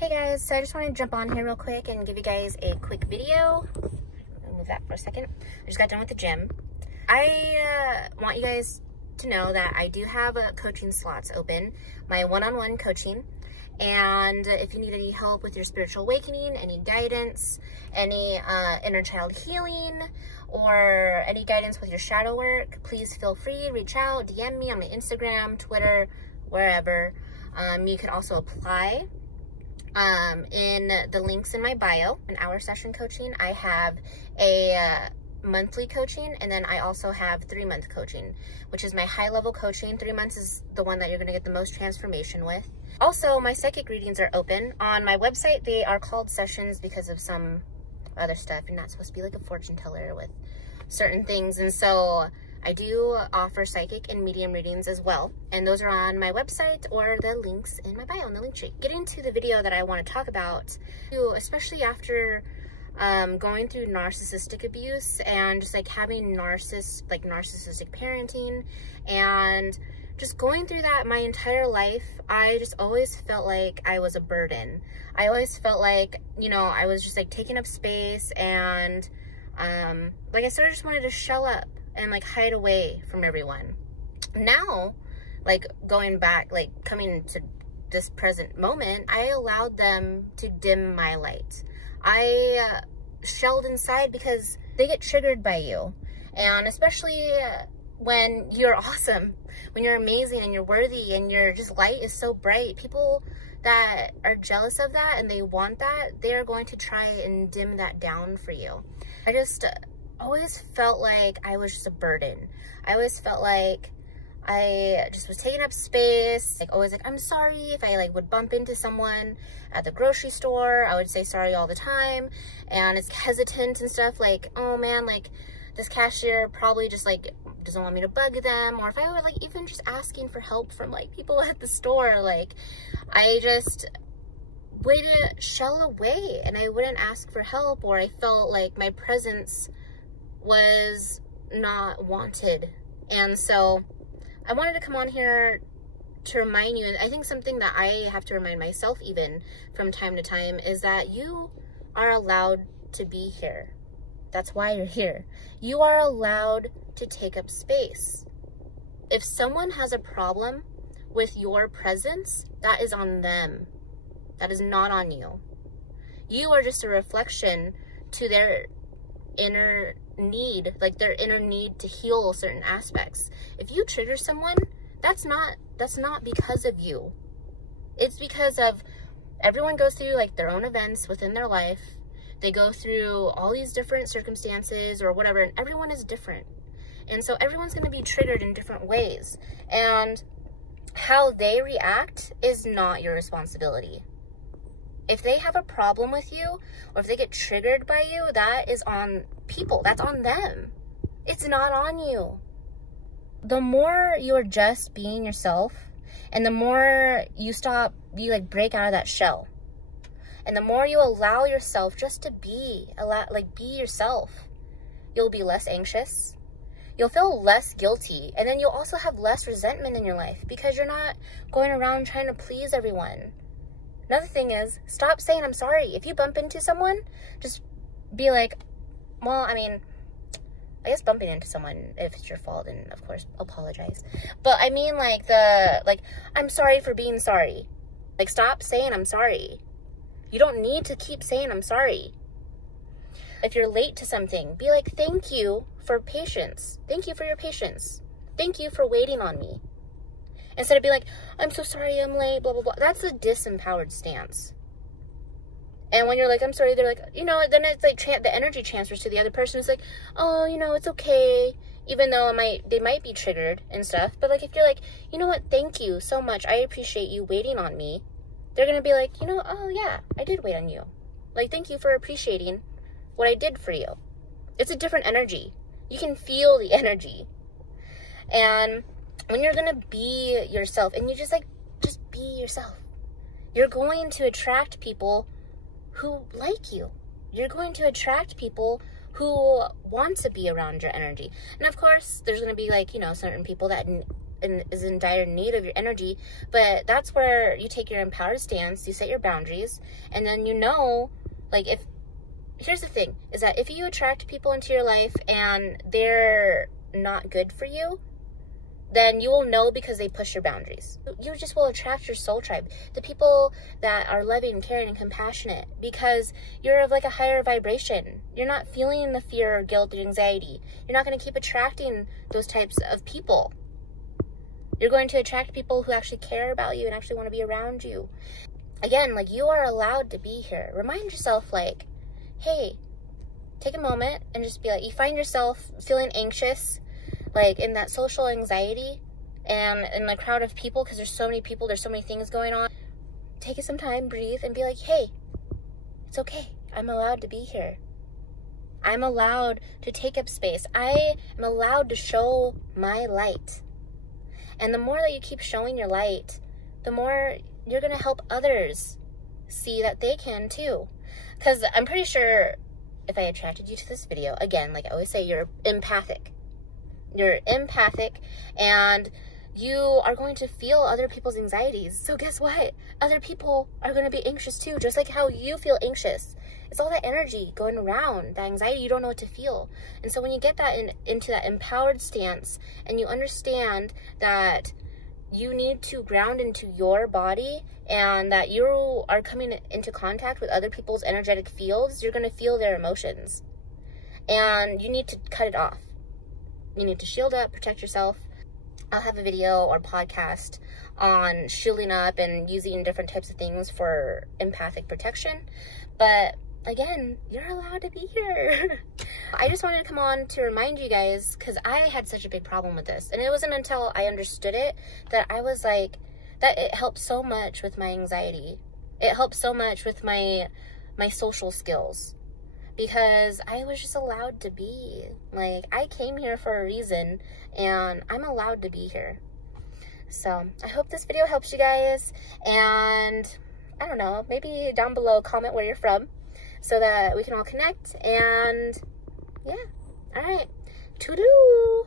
Hey guys, so I just want to jump on here real quick and give you guys a quick video. I'll move that for a second. I just got done with the gym. I want you guys to know that I do have coaching slots open, my one-on-one coaching. And if you need any help with your spiritual awakening, any guidance, any inner child healing, or any guidance with your shadow work, please feel free, reach out, DM me on my Instagram, Twitter, wherever. You can also apply in the links in my bio. An hour session coaching. I have a monthly coaching, and then I also have 3-month coaching, which is my high level coaching. 3 months is the one that you're going to get the most transformation with. Also, my psychic readings are open on my website. They are called sessions because of some other stuff. You're not supposed to be like a fortune teller with certain things, and so I do offer psychic and medium readings as well, and those are on my website or the links in my bio in the link tree. Getting to the video that I want to talk about, especially after going through narcissistic abuse and just like having narcissistic parenting, and just going through that my entire life, I just always felt like I was a burden. I always felt like, I was just like taking up space, and like I sort of just wanted to shell up and like hide away from everyone. Now, like going back, like coming to this present moment, I allowed them to dim my light. I shelled inside because they get triggered by you. And especially when you're awesome, when you're amazing and you're worthy and your just light is so bright, people that are jealous of that and they want that, they're going to try and dim that down for you. I just always felt like I was just a burden. I always felt like I just was taking up space. Like always like, I'm sorry. If I like would bump into someone at the grocery store, I would say sorry all the time. And it's hesitant and stuff, like, oh man, like this cashier probably just like doesn't want me to bug them. Or if I were like even just asking for help from like people at the store, like I just would shell away and I wouldn't ask for help, or I felt like my presence was not wanted. And so I wanted to come on here to remind you, and I think something that I have to remind myself even from time to time, is that you are allowed to be here. That's why you're here. You are allowed to take up space. If someone has a problem with your presence, that is on them. That is not on you. You are just a reflection to their inner need, like their inner need to heal certain aspects. If you trigger someone, that's not because of you. It's because of everyone goes through like their own events within their life. They go through all these different circumstances or whatever, and everyone is different. And so everyone's going to be triggered in different ways, and how they react is not your responsibility. If they have a problem with you, or if they get triggered by you, that is on people. That's on them. It's not on you. The more you are just being yourself, and the more you break out of that shell, and the more you allow yourself just to be yourself, you'll be less anxious. You'll feel less guilty, and then you'll also have less resentment in your life because you're not going around trying to please everyone. Another thing is, stop saying I'm sorry. If you bump into someone, just be like, well, I mean, I guess bumping into someone, if it's your fault, then of course apologize. But I mean I'm sorry for being sorry. Like, stop saying I'm sorry. You don't need to keep saying I'm sorry. If you're late to something, be like, thank you for patience. Thank you for your patience. Thank you for waiting on me. Instead of being like, I'm so sorry I'm late, blah, blah, blah. That's a disempowered stance. And when you're like, I'm sorry, they're like, then it's like the energy transfers to the other person. It's like, oh, it's okay. Even though they might be triggered and stuff. But like, if you're like, you know what, thank you so much. I appreciate you waiting on me. They're going to be like, oh yeah, I did wait on you. Like, thank you for appreciating what I did for you. It's a different energy. You can feel the energy. And when you're going to be yourself, and you just be yourself, you're going to attract people who like you. You're going to attract people who want to be around your energy. And of course, there's going to be certain people that and is in dire need of your energy. But that's where you take your empowered stance, you set your boundaries, and then you know, like, if, here's the thing, is that if you attract people into your life and they're not good for you, then you will know because they push your boundaries. You just will attract your soul tribe, the people that are loving, caring, and compassionate, because you're of like a higher vibration. You're not feeling the fear or guilt or anxiety. You're not going to keep attracting those types of people. You're going to attract people who actually care about you and actually want to be around you. Again, like, you are allowed to be here. Remind yourself, like, hey, take a moment and just be like, you find yourself feeling anxious, like in that social anxiety and in a crowd of people, because there's so many people, there's so many things going on. Take some time, breathe, and be like, hey, it's okay. I'm allowed to be here. I'm allowed to take up space. I am allowed to show my light. And the more that you keep showing your light, the more you're going to help others see that they can too. Because I'm pretty sure if I attracted you to this video, again, like I always say, you're empathic. You're empathic, and you are going to feel other people's anxieties. So guess what? Other people are going to be anxious too, just like how you feel anxious. It's all that energy going around, that anxiety, you don't know what to feel. And so when you get that into that empowered stance, and you understand that you need to ground into your body, and that you are coming into contact with other people's energetic fields, you're going to feel their emotions. And you need to cut it off. You need to shield up, protect yourself. I'll have a video or podcast on shielding up and using different types of things for empathic protection. But again, you're allowed to be here. I just wanted to come on to remind you guys, because I had such a big problem with this. And it wasn't until I understood it that I was like, that it helped so much with my anxiety. It helped so much with my social skills. Because I was just allowed to be. Like, I came here for a reason, and I'm allowed to be here. So, I hope this video helps you guys, and I don't know, maybe down below comment where you're from, so that we can all connect, and yeah, alright, toodaloo!